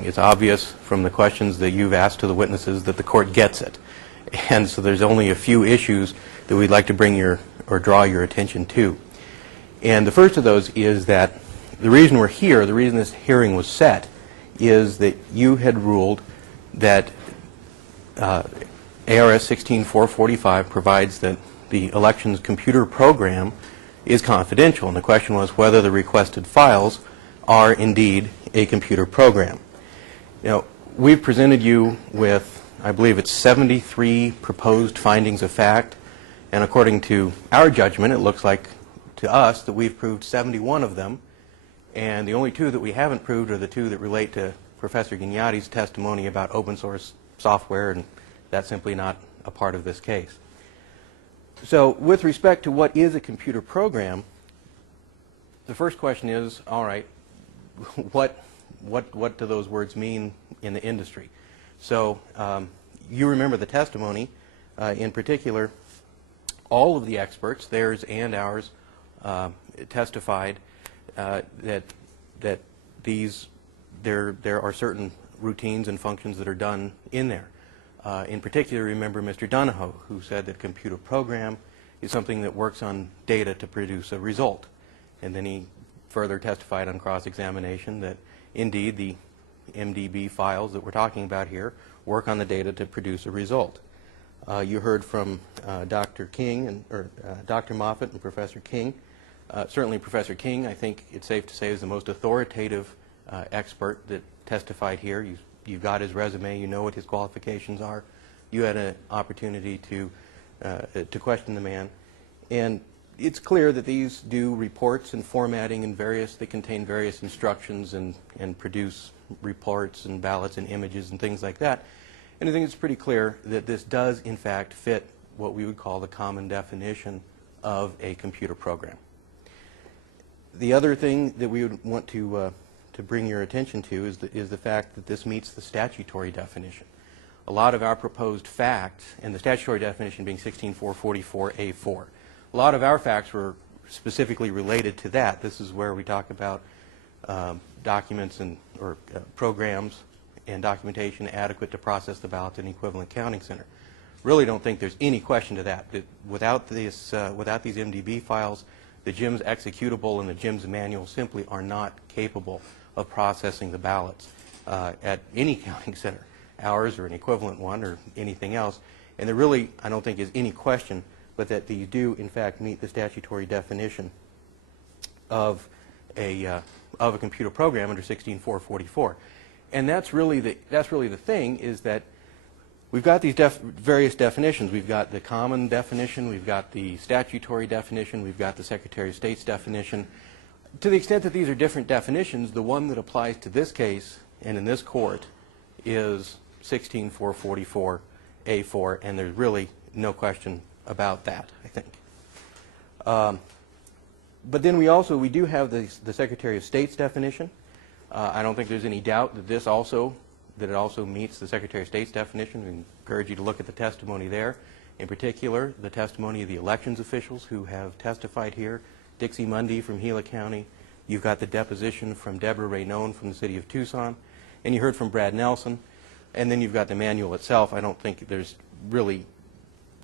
It's obvious from the questions that you've asked to the witnesses that the court gets it. And so there's only a few issues that we'd like to bring your or draw your attention to. And the first of those is that the reason we're here, the reason this hearing was set, is that you had ruled that ARS 16445 provides that the elections computer program is confidential. And the question was whether the requested files are indeed a computer program. You know, we've presented you with, I believe it's 73 proposed findings of fact, and according to our judgment, it looks like to us that we've proved 71 of them, and the only two that we haven't proved are the two that relate to Professor Gniady's testimony about open source software, and that's simply not a part of this case. So with respect to what is a computer program, the first question is, all right, what do those words mean in the industry? So you remember the testimony. In particular, all of the experts, theirs and ours, testified that there are certain routines and functions that are done in there. In particular, remember Mr. Duniho, who said that computer program is something that works on data to produce a result. And then he further testified on cross-examination that indeed the MDB files that we're talking about here work on the data to produce a result. You heard from Dr. King or Dr. Moffatt and Professor King. Certainly Professor King, I think it's safe to say, is the most authoritative expert that testified here. You've got his resume, you know what his qualifications are. You had an opportunity to question the man. And it's clear that these do reports and formatting and they contain various instructions and produce reports and ballots and images and things like that. And I think it's pretty clear that this does in fact fit what we would call the common definition of a computer program. The other thing that we would want to bring your attention to is the fact that this meets the statutory definition. A lot of our proposed facts, and the statutory definition being 16444A4, a lot of our facts were specifically related to that. This is where we talk about documents or programs and documentation adequate to process the ballot in an equivalent counting center. Really don't think there's any question to that. Without these MDB files, the JIMS executable and the JIMS manual simply are not capable of processing the ballots at any counting center, ours or an equivalent one or anything else. And there really, I don't think, is any question but that these do in fact meet the statutory definition of a computer program under 16444. And that's really the thing, is that we've got these various definitions. We've got the common definition, we've got the statutory definition, we've got the Secretary of State's definition. To the extent that these are different definitions, the one that applies to this case and in this court is 16444A4, and there's really no question about that, I think. But then we do have the Secretary of State's definition. I don't think there's any doubt that it also meets the Secretary of State's definition. We encourage you to look at the testimony there. In particular, the testimony of the elections officials who have testified here. Dixie Mundy from Gila County. You've got the deposition from Deborah Raynone from the city of Tucson. And you heard from Brad Nelson. And then you've got the manual itself. I don't think there's really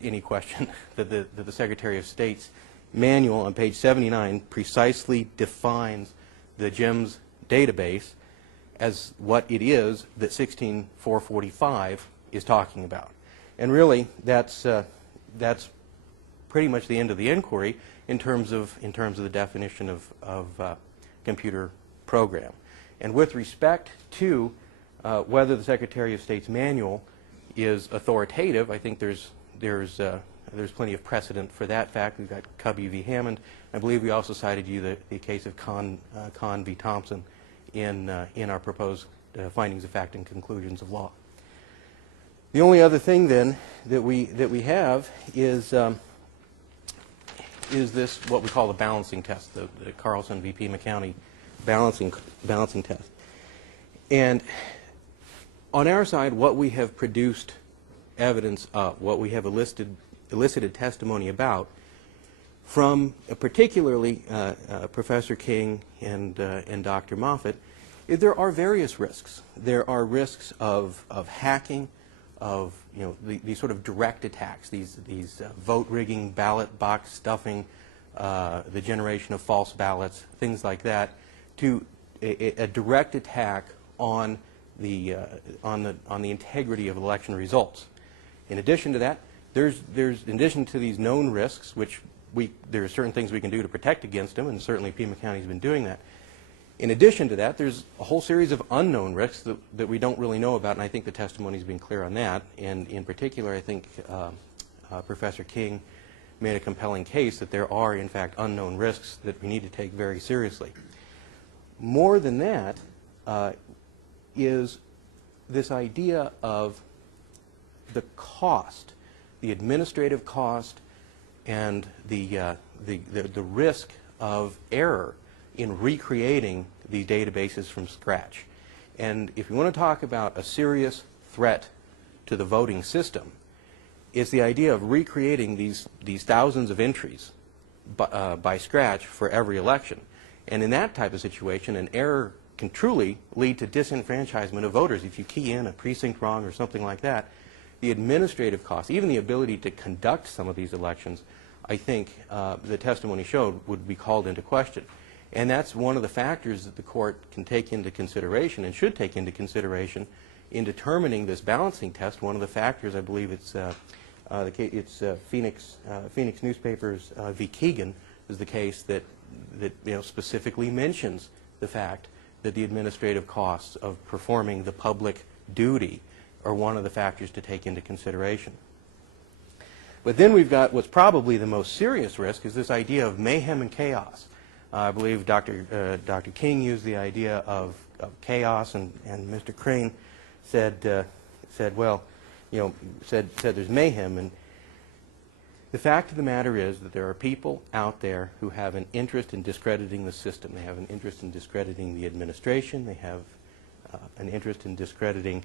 any question that the Secretary of State's manual on page 79 precisely defines the JIMS database as what it is that 16445 is talking about. And really, that's pretty much the end of the inquiry in terms of the definition of computer program. And with respect to whether the Secretary of State's manual is authoritative, I think there's plenty of precedent for that fact. We've got Cubby v. Hammond. I believe we also cited you the case of Kahn v. Thompson in our proposed findings of fact and conclusions of law. The only other thing then that we have is this what we call the balancing test, the Carlson v. Pima County balancing test. And on our side, what we have produced evidence of, what we have elicited testimony about from particularly Professor King and Dr. Moffatt There are various risks. There are risks of hacking, of these sort of direct attacks, these vote rigging, ballot box stuffing, the generation of false ballots, things like that, to a direct attack on the integrity of election results. In addition to that, there's in addition to these known risks, which there are certain things we can do to protect against them, and certainly Pima County has been doing that. In addition to that, there's a whole series of unknown risks that we don't really know about, and I think the testimony has been clear on that. And in particular, I think Professor King made a compelling case that there are, in fact, unknown risks that we need to take very seriously. More than that is this idea of the cost, the administrative cost, and the risk of error in recreating these databases from scratch. And if you want to talk about a serious threat to the voting system, it's the idea of recreating these thousands of entries by scratch for every election. And in that type of situation, an error can truly lead to disenfranchisement of voters. If you key in a precinct wrong or something like that, the administrative cost, even the ability to conduct some of these elections, I think the testimony showed would be called into question. And that's one of the factors that the court can take into consideration and should take into consideration in determining this balancing test. One of the factors, I believe it's Phoenix Newspapers v. Keegan is the case that specifically mentions the fact that the administrative costs of performing the public duty are one of the factors to take into consideration. But then we've got what's probably the most serious risk is this idea of mayhem and chaos. I believe Dr. King used the idea of chaos, and Mr. Crane said there's mayhem. And the fact of the matter is that there are people out there who have an interest in discrediting the system. They have an interest in discrediting the administration. They have an interest in discrediting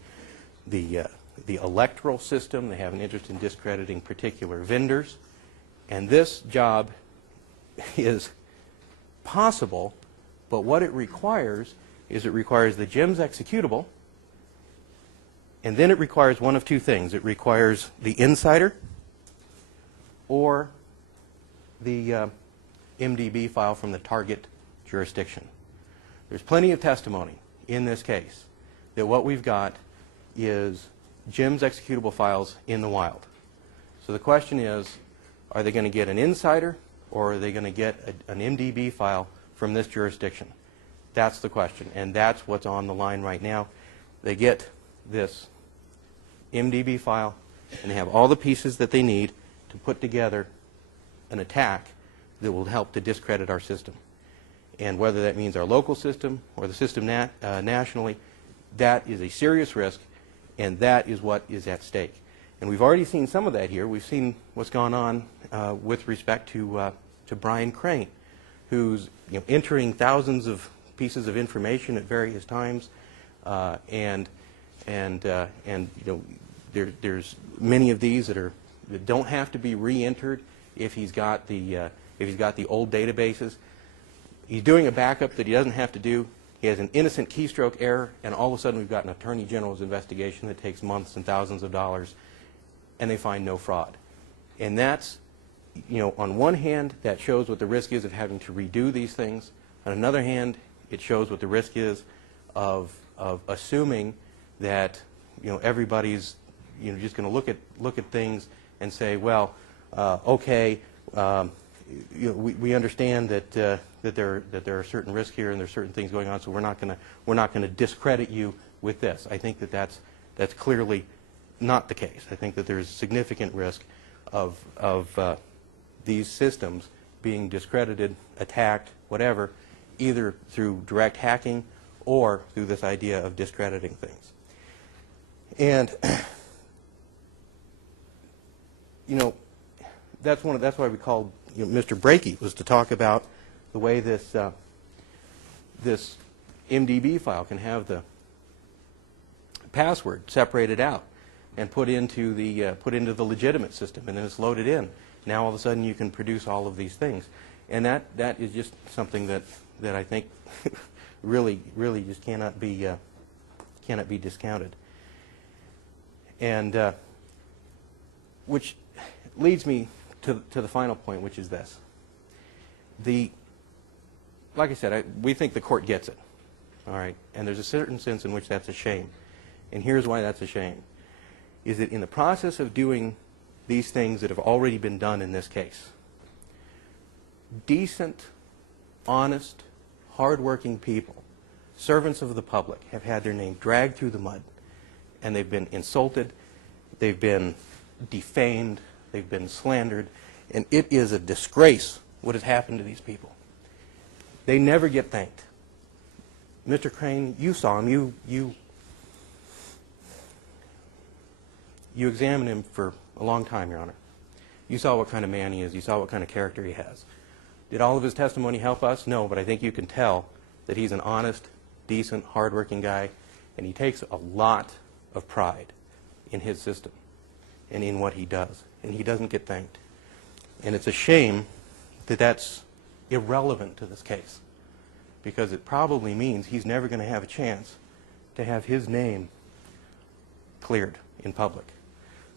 the electoral system. They have an interest in discrediting particular vendors. And this job is possible, but what it requires is it requires the GEMS executable, and then it requires one of two things. It requires the insider or the MDB file from the target jurisdiction. There's plenty of testimony in this case that what we've got is GEMS executable files in the wild. So the question is, are they going to get an insider, or are they going to get an MDB file from this jurisdiction? That's the question, and that's what's on the line right now. They get this MDB file, and they have all the pieces that they need to put together an attack that will help to discredit our system. And whether that means our local system or the system nationally, that is a serious risk, and that is what is at stake. And we've already seen some of that here. We've seen what's gone on with respect to Brian Crane, who's entering thousands of pieces of information at various times, and there's many of these that don't have to be re-entered if he's got the old databases. He's doing a backup that he doesn't have to do. He has an innocent keystroke error, and all of a sudden we've got an attorney general's investigation that takes months and thousands of dollars, and they find no fraud. And that's, on one hand, that shows what the risk is of having to redo these things. On another hand, it shows what the risk is of assuming that everybody's just going to look at things and say, well, okay, we understand that there are certain risks here and there's certain things going on, so we're not going to discredit you with this. I think that that's clearly not the case. I think that there's significant risk of these systems being discredited, attacked, whatever, either through direct hacking or through this idea of discrediting things. And that's why we called Mr. Brakey, was to talk about the way this this MDB file can have the password separated out and put into the legitimate system, and then it's loaded in. Now all of a sudden you can produce all of these things, and that is just something that I think really just cannot be discounted. And which leads me to the final point, which is this. Like I said, we think the court gets it, all right? And there's a certain sense in which that's a shame. And here's why that's a shame, is that in the process of doing these things that have already been done in this case, decent, honest, hardworking people, servants of the public, have had their name dragged through the mud, and they've been insulted, they've been defamed, they've been slandered, and it is a disgrace what has happened to these people. They never get thanked. Mr. Crane, you saw him. You examined him for a long time, Your Honor. You saw what kind of man he is. You saw what kind of character he has. Did all of his testimony help us? No, but I think you can tell that he's an honest, decent, hardworking guy, and he takes a lot of pride in his system and in what he does, and he doesn't get thanked. And it's a shame that that's irrelevant to this case, because it probably means he's never going to have a chance to have his name cleared in public.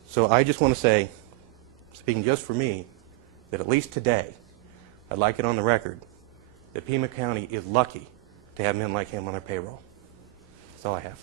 So I just want to say, speaking just for me, that at least today, I'd like it on the record that Pima County is lucky to have men like him on their payroll. That's all I have.